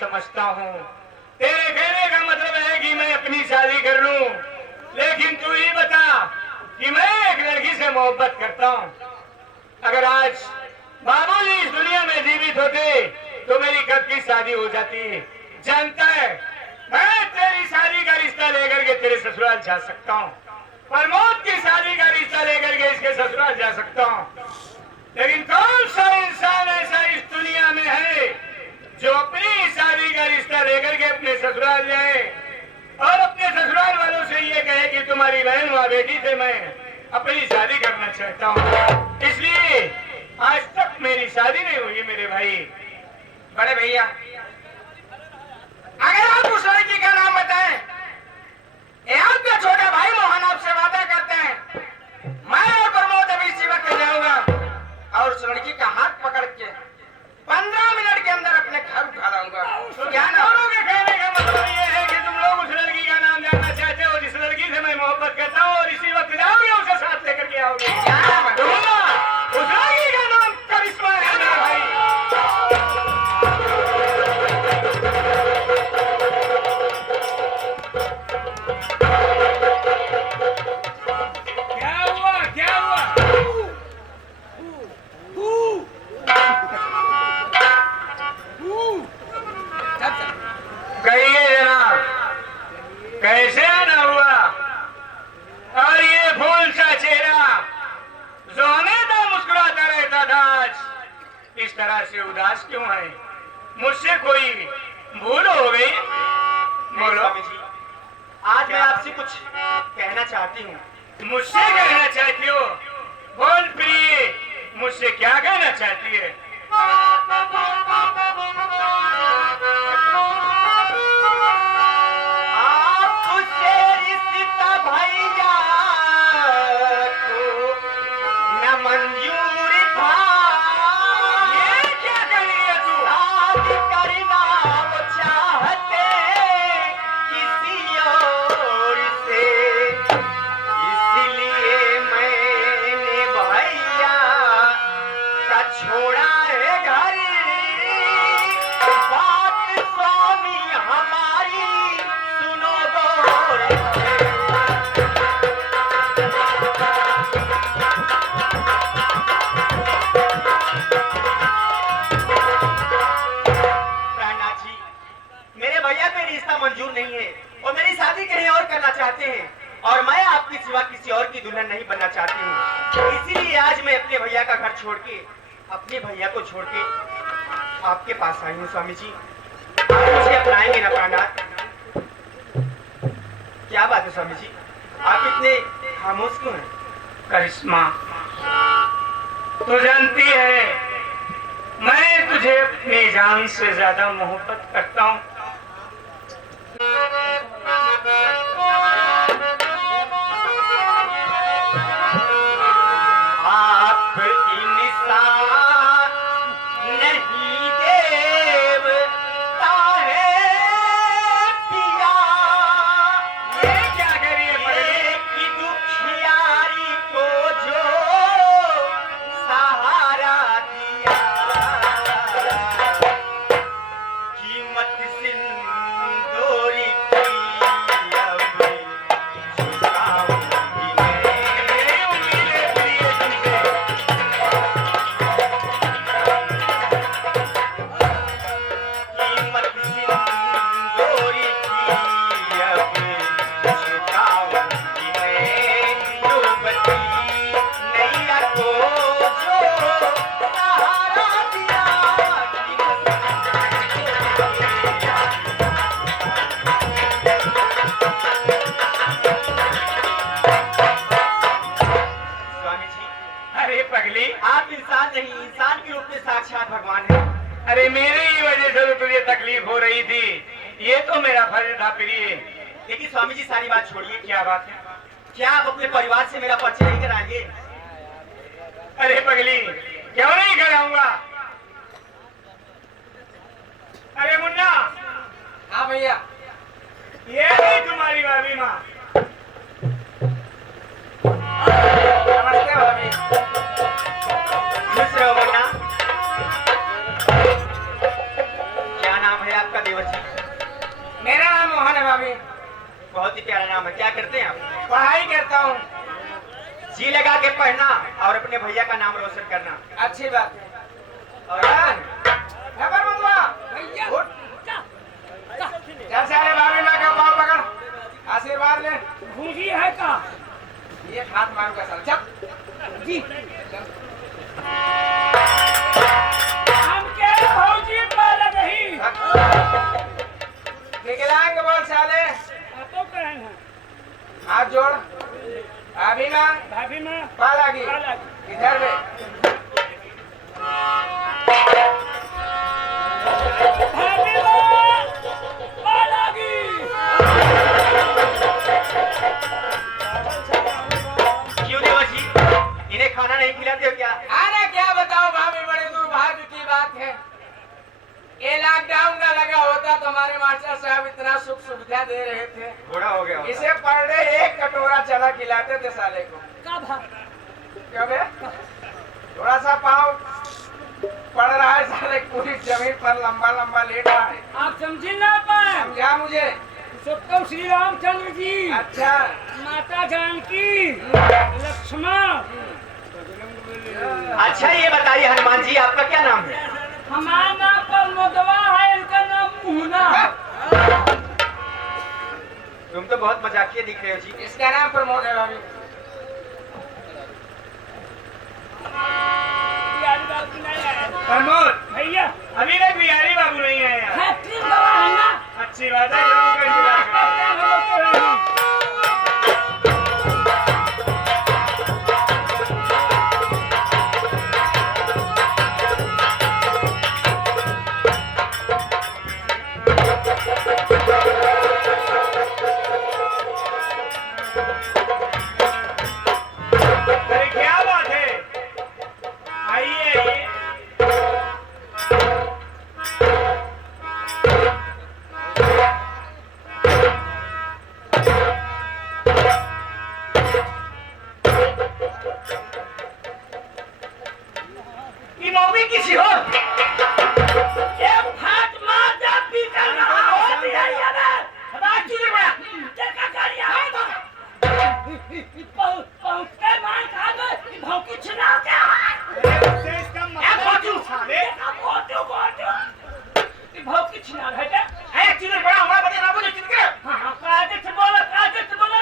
समझता हूँ। तेरे कहने का मतलब है कि मैं अपनी शादी कर लूं, लेकिन तू ही बता कि मैं एक लड़की से मोहब्बत करता हूँ। अगर आज बाबूजी इस दुनिया में जीवित होते तो मेरी कब की शादी हो जाती। जानता है, मैं तेरी शादी का रिश्ता लेकर के तेरे ससुराल जा सकता हूँ, प्रमोद की शादी का रिश्ता लेकर के इसके ससुराल जा सकता हूँ, लेकिन कौन सा इंसान ऐसा इस दुनिया में है जो अपनी शादी का रिश्ता लेकर के अपने ससुराल जाए और अपने ससुराल वालों से ये कहे कि तुम्हारी बहन व बेटी से मैं अपनी शादी करना चाहता हूँ। इसलिए आज तक मेरी शादी नहीं हुई। मेरे भाई, बड़े भैया, अगर आप उस लड़की का नाम बताएं, आपका छोटा भाई मोहन आपसे वादा करते हैं, मैं और प्रमोद अभी इसी वक्त जाऊंगा और उस लड़की का हाथ पकड़ के 15 मिनट के अंदर अपने घर उठा लाऊंगा। क्या दोनों के कहने का मतलब ये है कि तुम लोग उस लड़की का नाम जानना चाहते हो जिस लड़की से मैं मोहब्बत करता हूँ, और इसी वक्त जाओगे उसे साथ लेकर के आओगे। उस लड़की का नाम करिश्मा है मेरे भाई। क्या हुआ, क्या हुआ? कहिए जनाब, कैसे आना हुआ? और ये फूल सा चेहरा जो हमेशा मुस्कुराता रहता था, आज इस तरह से उदास क्यों है? मुझसे कोई भूल हो गई? बोलो। आज मैं आपसे कुछ कहना चाहती हूँ। मुझसे कहना चाहती हो? बोल प्रिय, मुझसे क्या कहना चाहती है? मंजूर नहीं है और मेरी शादी कहीं और करना चाहते हैं, और मैं आपके सिवा किसी और की दुल्हन नहीं बनना चाहती हूँ। इसीलिए आज मैं अपने भैया का घर छोड़ के, अपने भैया को छोड़ के आपके पास आई हूँ। स्वामी जी, आप मुझे अपनाएंगे ना प्राणनाथ? क्या बात है स्वामी जी, आप इतने खामोश क्यों हैं? करिश्मा, तू जानती है मैं तुझे अपनी जान से ज्यादा मोहब्बत करता हूँ। आप इंसान नहीं देवता है पिया, ये क्या कह रही है पगली? कि दुखियारी को जो सहारा दिया, कीमत से मेरी ही वजह से तो तुझे तकलीफ हो रही थी, ये तो मेरा फर्ज था प्रिय। लेकिन स्वामी जी सारी बात छोड़िए, क्या बात है? क्या आप अपने परिवार से मेरा परिचय नहीं कराएंगे? अरे पगली, क्यों नहीं कराऊंगा? अरे मुन्ना। हाँ भैया। ये नहीं तुम्हारी भाभी माँ? नमस्ते भाभी। खुश रहो मुन्ना। क्या नाम है आपका देवर जी? मेरा नाम मोहन है भाभी। बहुत ही प्यारा नाम है। क्या करते हैं आप? पढ़ाई करता हूँ। जी लगा के पढ़ना और अपने भैया का नाम रोशन करना। अच्छी बात है। और खबर बंधुआ भैया चल सारे भाभी माँ का पाँव पकड़ आशीर्वाद ले। भूजी है का ये हाथ मारूंगा साल चल जी हम के भौजी पाला नहीं विकलांग बोल साले। आपो कहें हैं हाथ जोड़। भाभी माँ भाभी माँ पालागी पाला इधर ले। भाभी माँ पालागी क्यों देवर जी, इन्हें खाना नहीं खिलाते हो क्या? आना क्या बताओ भाभी, बड़े दुर्भाग्य की बात है। ये लॉकडाउन ना लगा होता तो हमारे मास्टर साहब इतना सुख सुविधा दे रहे थे, बूढ़ा हो गया होता। इसे पर डे एक कटोरा चना खिलाते थे साले को। का भा क्यों बे? थोड़ा सा पाँव पड़ रहा है साले, पूरी जमीन पर लंबा लंबा लेट रहा है। आप समझ ना पाए समझा मुझे? सबको श्री रामचंद्र जी अच्छा माता जानकी लक्ष्मण अच्छा ये बताइए हनुमान जी, आपका क्या नाम है? हमारा नाम प्रमोदवा है, इनका नाम मुन्ना। तुम तो बहुत मजाकिया दिख रहे हो जी। इसका नाम प्रमोद है भाभी। बिहारी बाबू नहीं आया प्रमोद, भैया अभी तक बिहारी बाबू नहीं आए यार। फैक्ट्री दवा है ना अच्छी बात है, जरूर का इंतजार करें। अरे क्या बात है? आइए आइए। ये मौवी किसी हो? ये फाट मार जा पीकर रहा हो दिया ये ना बात की बड़ा देखा करिया है तो बहुत के मार खा गए भौकी चुनाव क्या है उससे इसका मतलब फोटो साले। देखा फोटो ये भौकी चुनाव है क्या है चिल्ला बड़ा हमारा बता ना बोले चिल्ला। हां काजे से बोला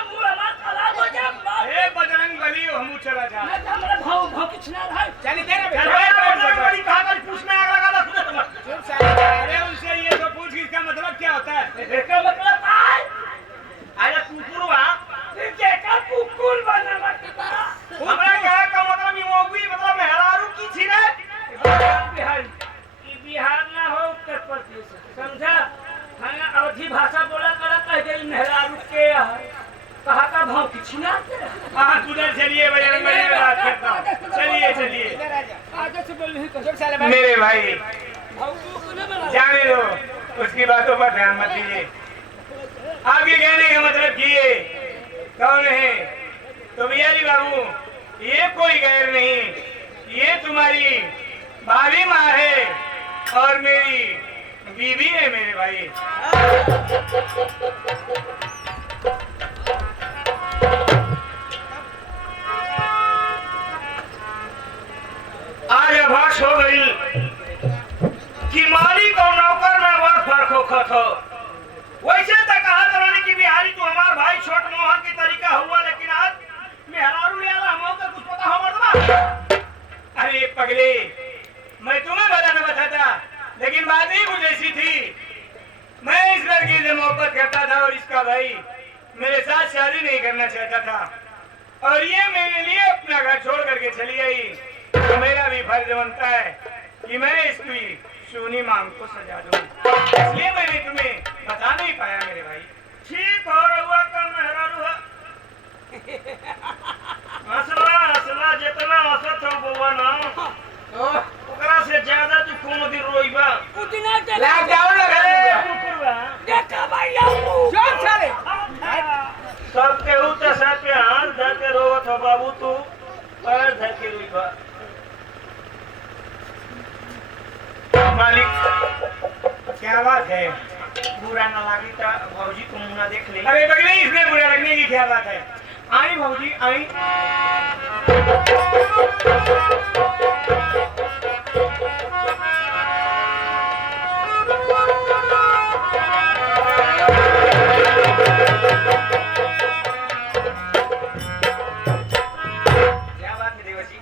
मुंह हमारा खराब हो जा ए बजरंग बली हम चला जा। मैं तो हमारा भौकी चुनाव है चलिए तेरे चल भाई बजरंग बली कहा कर पूछने आग लगा था खुद तुम। चुप साले। अरे उनसे ये तो पूछ कि इसका मतलब क्या होता है? इसका मतलब है अरे कुकुर हुआ। ये का कुकुर बना मत हमारा कहा का मतलब ये मौवी मतलब मेहरारू की थी रे। बिहार बिहार ना हो उत्तर प्रदेश समझा हमें अवधि भाषा बोला करा कह गई मेहरारू के कहा का भाव किछ ना हाँ उधर चलिए, बजरंग बली में बात करता हूँ। चलिए चलिए। इधर आ जा। आगे से बोल नहीं चुप साले भाई। मेरे भाई भाव को ना बना जाने दो, उसकी बातों पर ध्यान मत दीजिए। आपके कहने का मतलब किए कौन है? तो बिहारी बाबू, ये कोई गैर नहीं, ये तुम्हारी भाभी माँ है और मेरी बीवी है मेरे भाई। आज अभाष हो गई कि मालिक और नौकर में बहुत फर्क हो खो। वैसे तो कहा तरानी की बिहारी तू हमार भाई छोट मोहन की तरीका हुआ, लेकिन आज मेहरारू ले आला हम का कुछ पता हो मर्दबा। अरे पगले, मैं तुम्हें बताना बताता, लेकिन बात ही कुछ ऐसी थी। मैं इस लड़की से मोहब्बत करता था और इसका भाई मेरे साथ शादी नहीं करना चाहता था, और ये मेरे लिए अपना घर छोड़ करके चली गई। तो मेरा भी फर्ज बनता है कि मैं इसकी सोनी मांग को सजा दूं, इसलिए मैंने तुम्हें बता नहीं पाया मेरे भाई। ठीक हो रहुआ का मेहरारू है। असला जितना असत हो बुआ ना ओकरा से ज्यादा तू कोनो दिन रोइबा। उतना लॉकडाउन लगा रे। देखा भाई चल चले सब केहू तो सर पे हाथ धर के रोवत हो बाबू, तू पैर धर के रोइबा। मालिक क्या बात है? बुरा ना लागी तो भौजी को मुंह ना देख ले। अरे बगले इसमें बुरा लगने की क्या बात है? आई भौजी आई। क्या बात है देवर जी,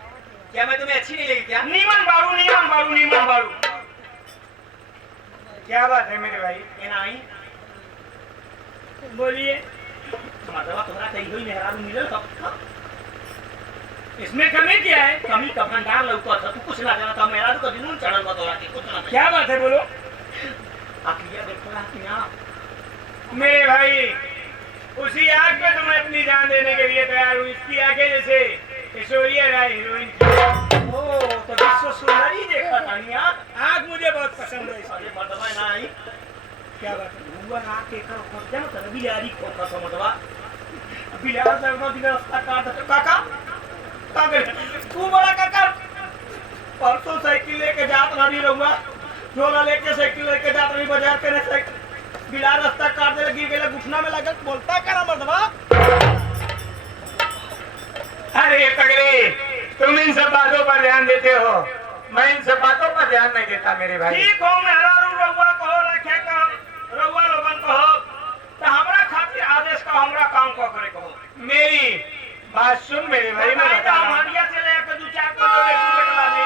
क्या मैं तुम्हें अच्छी नहीं लगी क्या? नीमन बारू नीमन बारू नीमन बारू। क्या बात है मेरे भाई? ये ना आई बोलिए। मतलब तुम्हारा कहीं हुई मेहरारू मिलल सब इसमें कमी क्या है? कमी का भंडार लौका था, तू कुछ ना जाना था, मेहरारू का जुनून चढ़ल बा तोरा के, कुछ ना था। क्या बात है बोलो। आखिर देखो ना कि ना मेरे भाई उसी आग पे तो मैं अपनी जान देने के लिए तैयार हूँ। इसकी आंखें जैसे ऐश्वर्या राय हीरोइन की। ओ तो विश्व सुंदरी देखा था नहीं यार। आग मुझे बहुत पसंद है इसकी। अरे मर्दबा ना आई क्या बात है? हुआ ना के कर खोज जाना था बिलारी को का तो मर्दबा बिलारा दरबार दिला रास्ता काट दे काका काका तू बड़ा काका परसों साइकिल लेके जात रही रहूंगा, झोला लेके साइकिल लेके जात रही बाजार करे साइकिल बिलार रास्ता काट दे गिर गेला घुटना में लगा बोलता करा मर्दबा। अरे पगड़ी तुम इन सब बातों पर ध्यान देते हो, मैं इन सब बातों पर ध्यान नहीं देता मेरे भाई। ठीक हो मेहरारू रहुआ कहो रखे का रहुआ लोगन कहो तो हमरा खातिर आदेश का हमरा काम को करे कहो। मेरी बात सुन मेरे भाई, मैं बता रहा हूँ। हमारिया से लेकर 2-4 किलो एक बेटला दे।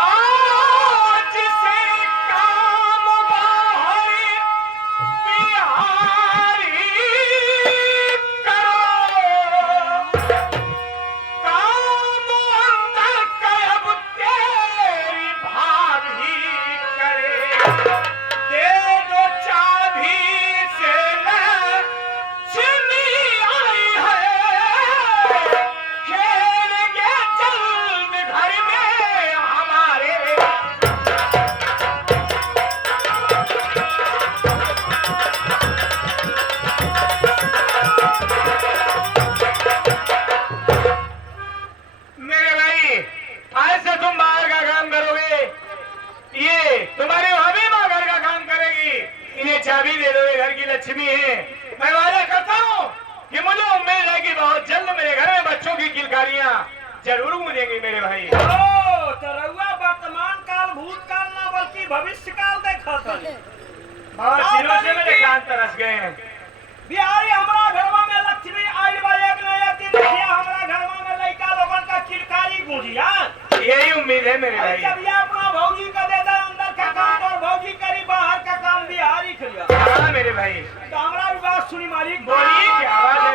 आज से काम बाहर बिहारी करो, काम अंदर कब तेरी भाभी करे। दे दो चाबी से लक्ष्मी आई है, खेलेंगे जल्द घर में हमारे। मेरे भाई आज से तुम बाहर का काम करोगे, ये तुम्हारी भाभी माँ घर का काम करेगी। इन्हें चाबी दे दो, ये घर की लक्ष्मी है। मैं वादा करता हूँ कि मुझे उम्मीद है कि बहुत जल्द मेरे घर में बच्चों की किलकारियाँ जरूर गूंजेंगी मेरे भाई। ओ तो रहुआ वर्तमान काल भूतकाल ना बल्कि भविष्य काल देखा था। बहुत दिनों से मेरे कान तरस गए हैं। बिहारी हमरा घरवा में लक्ष्मी आइल बा, एक न एक दिन देखिया हमरा घरवा में लइका लोगन का किलकारी गूंजी यार। यही उम्मीद है मेरे भाई। जब ये अपना भौजी का दे दे अंदर का काम और भौजी करी बाहर का काम बिहारी करिया। हाँ मेरे भाई तो हमरा भी बात सुनी मालिक। बोलिए क्या आवाज है?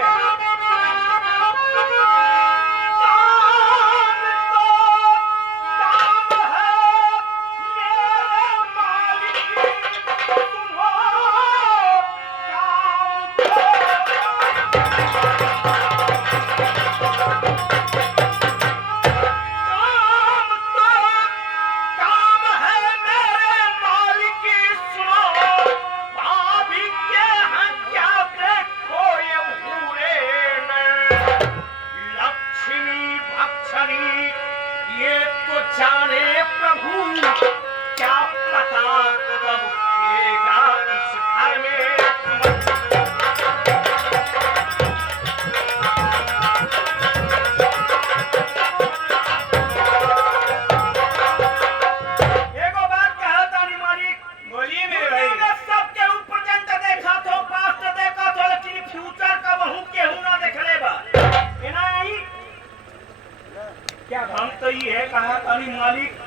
हम तो ये कहा तानी मालिक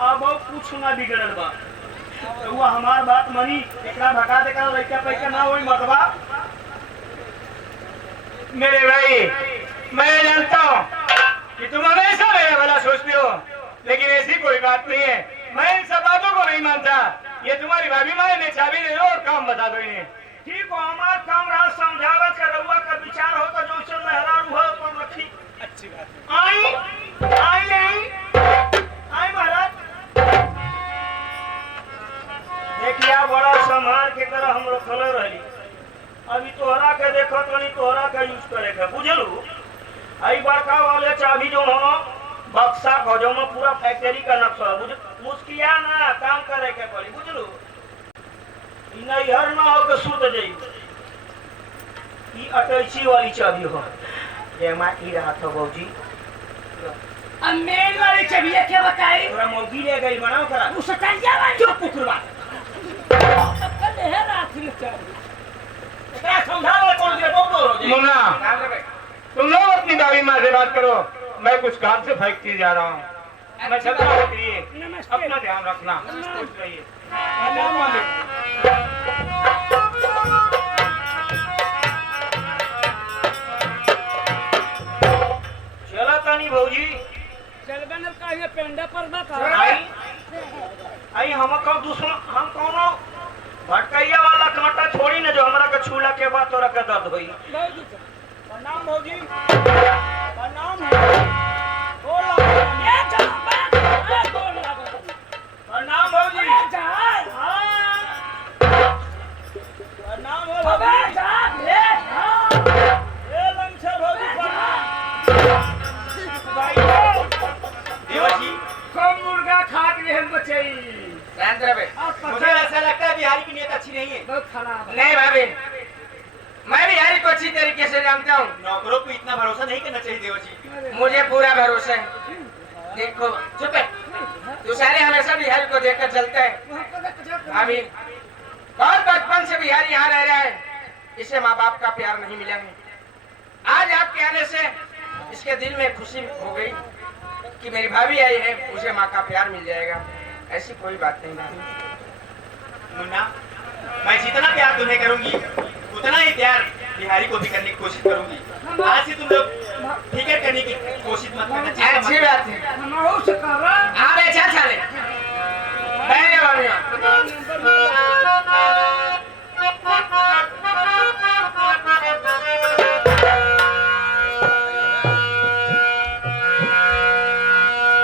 अब कुछ ना बिगड़ल बा, तो वो हमार बात मनी एकरा भगा दे कर लइका पैका ना होई मतबा। मेरे भाई मैं जानता हूँ कि तुम हमेशा मेरा भला सोचते हो, लेकिन ऐसी कोई बात नहीं है। मैं इन सब बातों को नहीं मानता। ये तुम्हारी भाभी माँ ने चाबी ले लो और काम बता दो इन्हें। ठीक हो, हमार काम रहा समझावे के रउआ का विचार हो तो जो से मेहरारू हो पर रखी। अच्छी बात है। आई महाराज। देखिया बड़ा संभाल के तरह हम रखले रही। अभी तोहरा के देखो तो नहीं तोहरा के यूज करे के बुझलू। आई बड़का वाले चाबी जो हो बक्सा खोजो में पूरा फैक्ट्री का नक्शा बुझ मुस्किया ना काम करे के पड़ी बुझलू। ई नैहर ना हो के सूत जाई। ई अटैची वाली चाबी हो। ये मां ई रहा था बाबूजी। अब मेल वाली चाबियां क्या बताई? पूरा मौगी ले गई बनाओ करा। उस सटाइया वाली चुप पुकुरवा। अब कल है रात में चाबी। एकरा समझाओ कौन दे बोल दो। मुन्ना, तुम लोग अपनी भाभी माँ से बात करो। मैं कुछ काम से फैक्ट्री जा रहा हूँ। मैं चलता हूँ। नमस्ते। अपना ध्यान रखना। खुश रहिए। चला तानी भौजी। चल बन कहिए पेंडा पर बता। आई हम कब दूसरा हम कौनो भटकैया वाला कांटा छोड़ी न जो हमरा के छूला के बाद तोरा के दर्द होई। प्रणाम भौजी। प्रणाम है। ये जा बे गोल लगा। प्रणाम भौजी। जा प्रणाम हो अबे भौजी। जा ले ए लंछा भौजी प्रणाम। देवजी, कम मुर्गा खा के हम बचई। शांत रहे। मुझे ऐसा लगता है बिहारी की नीयत अच्छी नहीं है। बहुत खराब है। नहीं भाभी, मैं बिहारी को अच्छी तरीके से जानता हूँ। नौकरों को इतना भरोसा नहीं करना चाहिए देवजी। मुझे पूरा भरोसा है। देखो चुप है, तू सारे हमेशा बिहारी को देखकर चलता है। भाभी, बहुत बचपन से बिहारी यहाँ रह रहा है। इसे माँ बाप का प्यार नहीं मिला है। आज आपके आने से इसके दिल में खुशी हो गई कि मेरी भाभी आई है, उसे माँ का प्यार मिल जाएगा। ऐसी कोई बात नहीं भाभी। मुन्ना, मैं जितना प्यार तुम्हें करूंगी उतना ही प्यार बिहारी को भी करने की कोशिश करूंगी। आज से तुम लोग फिक्र करने की कोशिश मत करना। चिंता मत अच्छी बात है। हम से कर रहा हाँ बेचा चले। बैठे भाभी।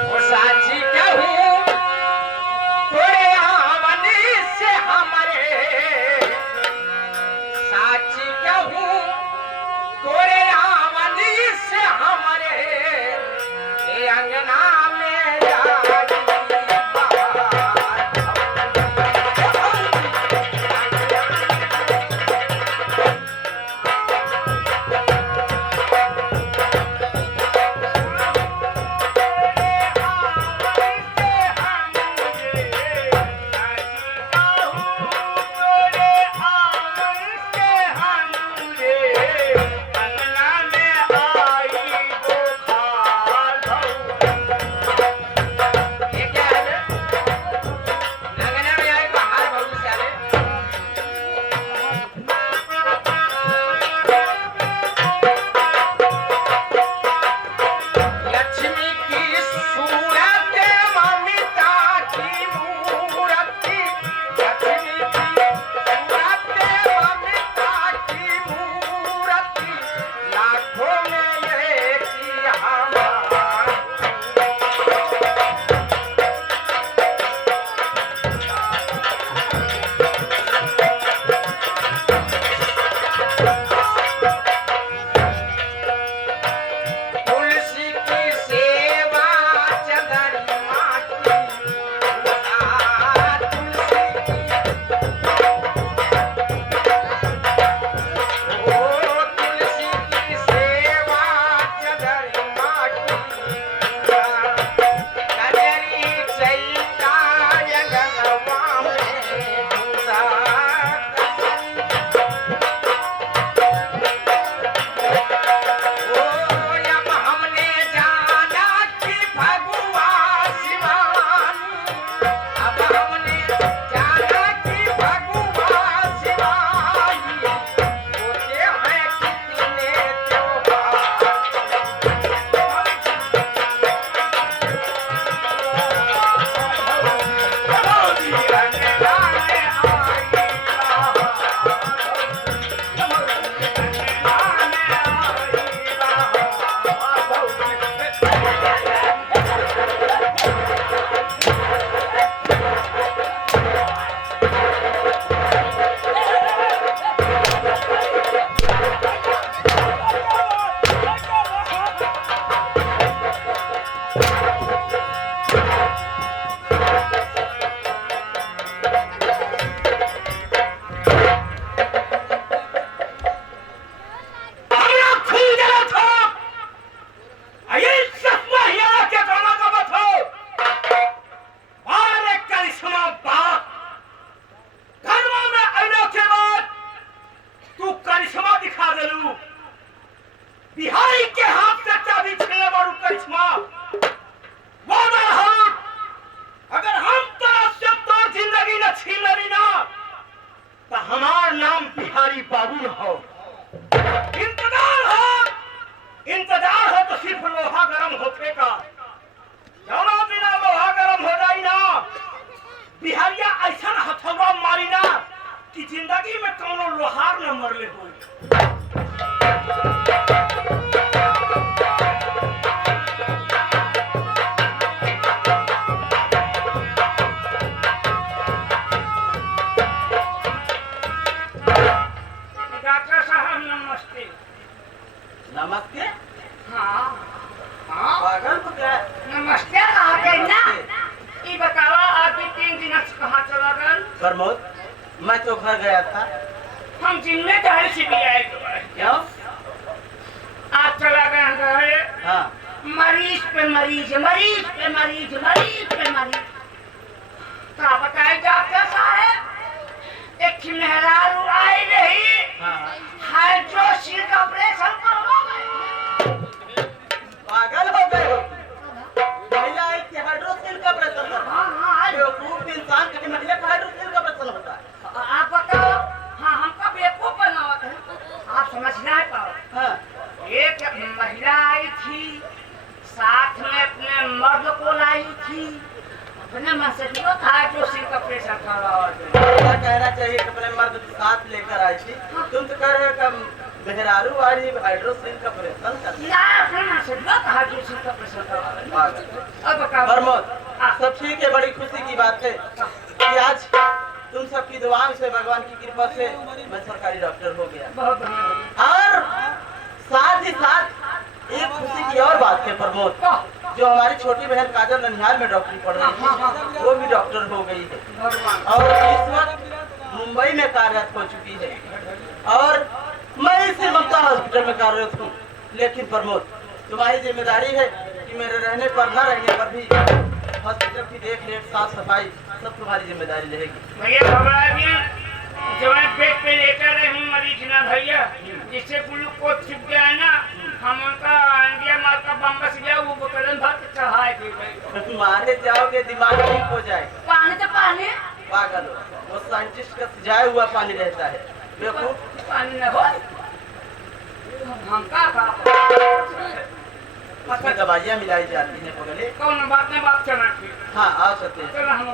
वो साची कहूँ थोड़े आमनी से हमारे, साची कहूँ थोड़े आमनी से हमारे, ये अंगना में जागी प्रमोद, मैं तो घर गया था। हम जिम्मेदारी से भी आए तो आए। क्यों? आप चला गए रहे हाँ, मरीज पे मरीज, मरीज पे मरीज, मरीज पे मरीज। क्या बताए डॉक्टर साहब, एक मेहरारू आई नहीं, हाँ। हाइड्रोसिल का ऑपरेशन करवा गए। पागल हो गए हो? महिला एक की हाइड्रोसिल का ऑपरेशन करना? हाँ हाँ बेवकूफ इंसान के महिला का हाइड्रोसिल का ऑपरेशन होता है। आप बताओ। हाँ हमका बेवकूफ बनावत है, आप समझ ना पाओ। हाँ, एक महिला आई थी, साथ में अपने मर्द को लाई थी, अपने मन से क्यों हाइड्रोसिल का ऑपरेशन करवा गए। ऐसा कहना चाहिए कि अपने मर्द के साथ लेकर आई थी। तुम तो कह रहे हो कि मेहरारू वाली हाइड्रोसिल का ऑपरेशन करना। ना अपने मन से क्यों हाइड्रोसिल का ऑपरेशन करवा गए। पागल। अब बताओ। प्रमोद, सब ठीक है, बड़ी खुशी की बात है कि आज तुम सबकी दुआओं से, भगवान की कृपा से मैं सरकारी डॉक्टर हो गया। बहुत बढ़िया। और साथ ही साथ एक खुशी की और बात है प्रमोद, जो हमारी छोटी बहन काजल ननिहाल में डॉक्टरी पढ़ रही थी, वो भी डॉक्टर हो गई है भगवान। और इस वक्त मुंबई में कार्यरत हो चुकी है और मैं इसी ममता हॉस्पिटल में कार्यरत हूँ। लेकिन प्रमोद, तुम्हारी जिम्मेदारी है कि मेरे रहने पर न रहने पर भी हॉस्पिटल की देख रेख, साफ सफाई सब तुम्हारी जिम्मेदारी रहेगी। भैया घबराइए, जब मैं बेड पे लेकर रही मरीज ना भैया, जिससे ग्लूकोज चुप गया है ना, हम उनका इंडिया माल का बम बस गया, वो बोतल भर के चढ़ाए थे भाई। तुम्हारे जाओगे दिमाग ठीक हो जाएगा। पानी तो पानी, पागल हो, वो साइंटिस्ट का सिजाया हुआ पानी रहता है। बेवकूफ, पानी न हो हम का उसमें दवाइयाँ मिलाई जाती हैं पगले। कौन बात नहीं, बात चला थी। हाँ, आ सकते हैं। चलो हम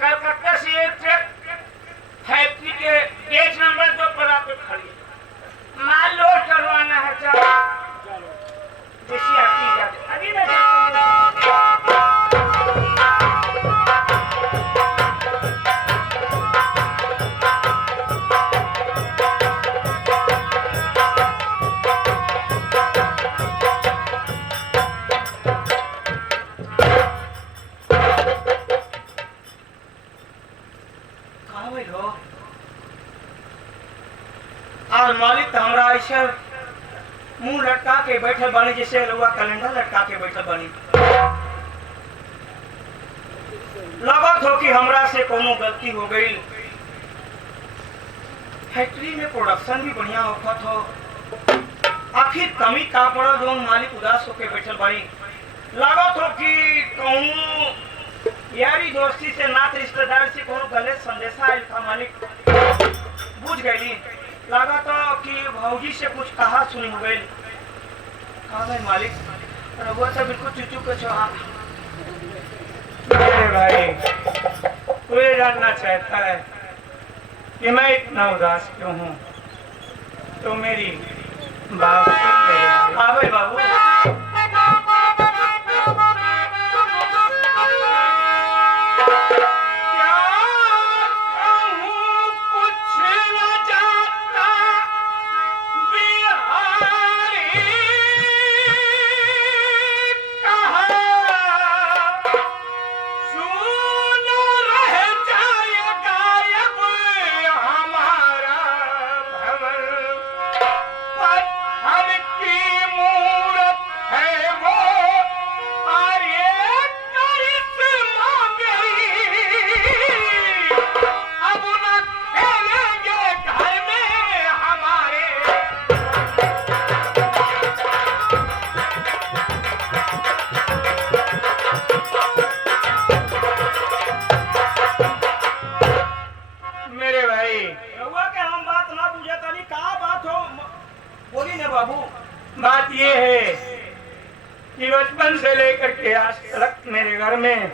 कलकत्ता से एक ट्रक फैक्ट्री के गेट नंबर 2 पर आके खड़ी है। माल लोड करवाना है। चलो जैसी आपकी इजाजत। अभी मैं और मालिक तो हमरा ऐसे मुंह लटका के बैठे बनी जैसे लोग कैलेंडर लटका के बैठे बनी। लगत हो कि हमरा से कोनो गलती हो गई। फैक्ट्री में प्रोडक्शन भी बढ़िया होखत हो, आखिर कमी का पड़ा जो मालिक उदास होके बैठल बनी। लगत हो कि कहूँ यारी दोस्ती से, नात रिश्तेदार से कोनो गलत संदेशा आयल था। मालिक बुझ गई। लगा तो कि भौजी से कुछ कहा सुनी हो गई। हाँ भाई मालिक, रघुआ से बिल्कुल चुचू के छुआ। मेरे भाई, तू ये जानना चाहता है कि मैं इतना उदास क्यों हूँ? तो मेरी बात सुन ले। हाँ भाई बाबू। बात ये है कि बचपन से लेकर के आज तक मेरे घर में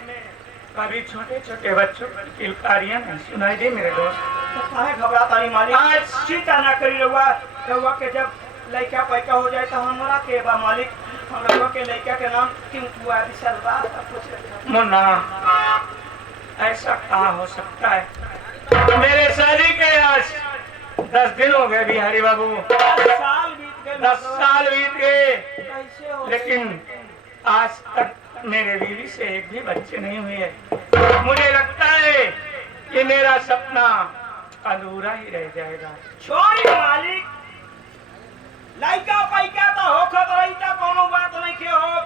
कभी छोटे छोटे बच्चों की किलकारियां नहीं सुनाई दी मेरे दोस्त। तो काहे घबराता नहीं मालिक? आज चिंता ना करी रहुआ। रहुआ के जब लड़का पैका हो जाए तो हमारा के बा मालिक हमरा के लड़का के नाम टिंकू आदि सरदार पूछ रहे मुन्ना, ऐसा कहाँ हो सकता है? मेरे शादी के आज 10 दिन हो गए बिहारी बाबू, 10 साल बीत गए 10 साल बीत गए, कैसे हो लेकिन आज तक मेरे बीवी से एक भी बच्चे नहीं हुए हैं। मुझे लगता है कि मेरा सपना अधूरा ही रह जाएगा। छोड़ी मालिक लड़का पैका तो होखत रही था कोनो बात नहीं के हो